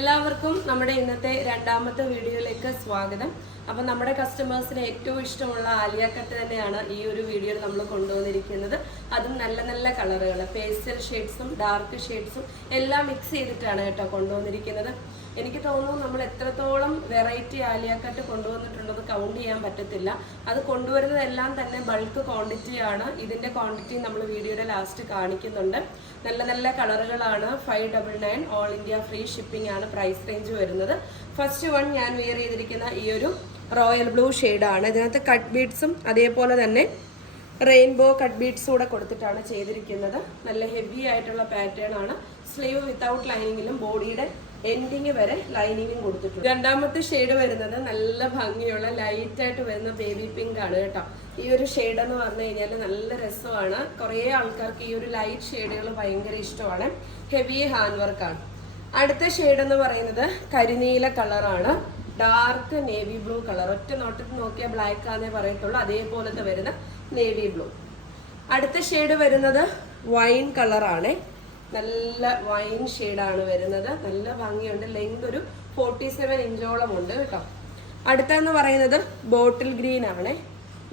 എല്ലാവർക്കും നമ്മുടെ ഇന്നത്തെ രണ്ടാമത്തെ വീഡിയോയിലേക്ക് സ്വാഗതം. അപ്പം നമ്മുടെ കസ്റ്റമേഴ്സിന് ഏറ്റവും ഇഷ്ടമുള്ള ആലിയ കട്ട് തന്നെയാണ് ഈ ഒരു വീഡിയോയിൽ നമ്മൾ കൊണ്ടുവന്നിരിക്കുന്നത്. അതും നല്ല നല്ല കളറുകൾ പേസ്റ്റൽ ഷെയ്ഡ്സും ഡാർക്ക് ഷെയ്ഡ്സും എല്ലാം മിക്സ് ചെയ്തിട്ടാണ് കേട്ടോ കൊണ്ടുവന്നിരിക്കുന്നത്. എനിക്ക് തോന്നുന്നു നമ്മൾ എത്രത്തോളം വെറൈറ്റി ആലിയാക്കട്ട് കട്ട് കൊണ്ടുവന്നിട്ടുള്ളത് കൗണ്ട് ചെയ്യാൻ പറ്റത്തില്ല. അത് കൊണ്ടുവരുന്നതെല്ലാം തന്നെ ബൾക്ക് ക്വാണ്ടിറ്റിയാണ് ഇതിന്റെ ക്വാണ്ടിറ്റി നമ്മൾ വീഡിയോയുടെ ലാസ്റ്റ് കാണിക്കുന്നുണ്ട്. നല്ല നല്ല കളറുകളാണ്. Five double nine all India free shipping ആണ് പ്രൈസ് റേഞ്ച് വരുന്നത്. ഫസ്റ്റ് വൺ ഞാൻ വെയർ ചെയ്തിരിക്കുന്ന ഈ ഒരു റോയൽ ബ്ലൂ ആണ്. ഇതിനകത്ത് കട്ട് ബീഡ്സും അതേപോലെ തന്നെ റെയിൻബോ കട്ട് ബീഡ്സ് കൂടെ കൊടുത്തിട്ടാണ് ചെയ്തിരിക്കുന്നത്. നല്ല ഹെവി ആയിട്ടുള്ള പാറ്റേൺ ആണ്. സ്ലീവ് വിത്തൗട്ട് ലൈനിങ്ങിലും ബോഡിയുടെ എൻഡിങ് വരെ ലൈനിങ്ങും കൊടുത്തിട്ടുണ്ട്. രണ്ടാമത്തെ ഷെയ്ഡ് വരുന്നത് നല്ല ഭംഗിയുള്ള ലൈറ്റ് ആയിട്ട് വരുന്ന ബേബി പിങ്ക് ആണ് കേട്ടോ. ഈ ഒരു ഷെയ്ഡ് എന്ന് പറഞ്ഞു കഴിഞ്ഞാൽ നല്ല രസമാണ്. കുറേ ആൾക്കാർക്ക് ഈ ഒരു ലൈറ്റ് ഷെയ്ഡുകൾ ഭയങ്കര ഇഷ്ടമാണ്. ഹെവി ഹാൻഡ് വർക്കാണ് അടുത്ത ഷെയ്ഡ് എന്ന് പറയുന്നത് കരിനീല കളറാണ് ഡാർക്ക് നേവി ബ്ലൂ കളർ ഒറ്റ നോട്ടത്തിൽ നോക്കിയാൽ ബ്ലാക്ക് ആണെന്നേ പറയത്തുള്ളൂ. അതേപോലത്തെ വരുന്ന നേവി ബ്ലൂ അടുത്ത ഷെയ്ഡ് വരുന്നത് വൈൻ കളറാണ് നല്ല വൈൻ ഷെയ്ഡാണ് വരുന്നത്. നല്ല ഭംഗിയുണ്ട്. ലെങ്ത് ഒരു ഫോർട്ടി സെവൻ ഇഞ്ചോളം ഉണ്ട് കേട്ടോ. അടുത്തെന്ന് പറയുന്നത് ബോട്ടിൽ ഗ്രീൻ ആണ്.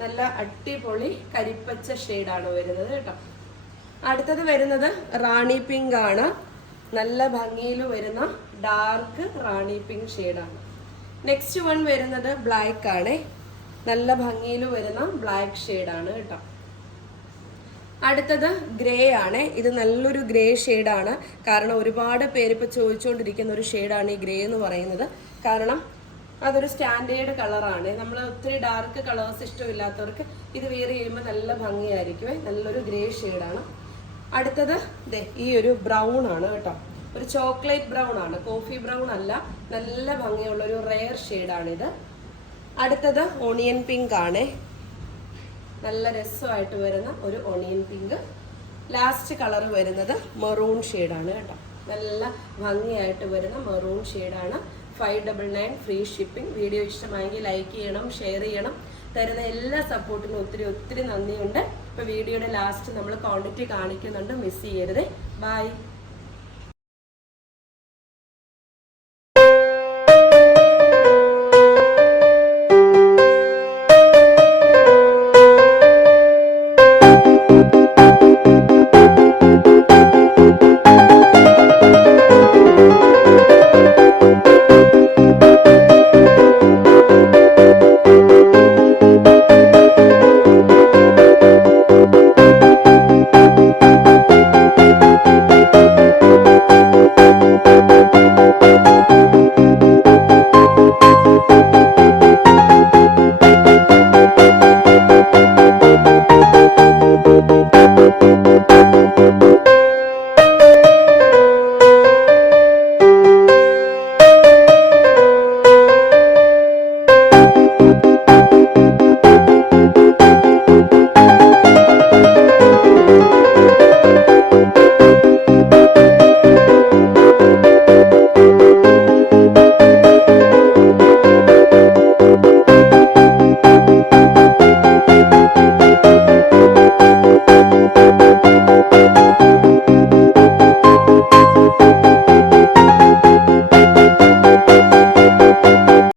നല്ല അടിപൊളി കരിപ്പച്ച ഷെയ്ഡാണ് വരുന്നത് കേട്ടോ. അടുത്തത് വരുന്നത് റാണി പിങ്ക് ആണ്. നല്ല ഭംഗിയിൽ വരുന്ന ഡാർക്ക് റാണി പിങ്ക് ഷെയ്ഡാണ് നെക്സ്റ്റ് വൺ വരുന്നത് ബ്ലാക്ക് ആണ്. നല്ല ഭംഗിയിൽ വരുന്ന ബ്ലാക്ക് ഷെയ്ഡാണ് കേട്ടോ. അടുത്തത് ഗ്രേ ആണ്. ഇത് നല്ലൊരു ഗ്രേ ഷെയ്ഡാണ് കാരണം ഒരുപാട് പേര് ഇപ്പോൾ ചോദിച്ചുകൊണ്ടിരിക്കുന്ന ഒരു ഷെയ്ഡാണ് ഈ ഗ്രേ എന്ന് പറയുന്നത്. കാരണം അതൊരു സ്റ്റാൻഡേർഡ് കളറാണ് നമ്മൾ ഒത്തിരി ഡാർക്ക് കളേഴ്സ് ഇഷ്ടമില്ലാത്തവർക്ക് ഇത് വെയർ ചെയ്യുമ്പോൾ നല്ല ഭംഗിയായിരിക്കും നല്ലൊരു ഗ്രേ ഷെയ്ഡാണ് അടുത്തത് ദേ ഈ ഒരു ബ്രൗൺ ആണ് കേട്ടോ. ഒരു ചോക്ലേറ്റ് ബ്രൗൺ ആണ്. കോഫി ബ്രൗൺ അല്ല. നല്ല ഭംഗിയുള്ള ഒരു റെയർ ഷെയ്ഡാണിത് അടുത്തത് ഓണിയൻ പിങ്ക് ആണ്. നല്ല രസമായിട്ട് വരുന്ന ഒരു ഒണിയൻ പിങ്ക് ലാസ്റ്റ് കളർ വരുന്നത് മെറൂൺ ഷെയ്ഡാണ് കേട്ടോ. നല്ല ഭംഗിയായിട്ട് വരുന്ന മെറൂൺ ഷെയ്ഡാണ് five double nine free shipping video ഇഷ്ടമായെങ്കിൽ ലൈക്ക് ചെയ്യണം ഷെയർ ചെയ്യണം. തരുന്ന എല്ലാ സപ്പോർട്ടിനും ഒത്തിരി ഒത്തിരി നന്ദിയുണ്ട്. ഇപ്പോൾ വീഡിയോയുടെ ലാസ്റ്റ് നമ്മൾ ക്വാണ്ടിറ്റി കാണിക്കുന്നുണ്ട്. മിസ് ചെയ്യരുത്. ബൈ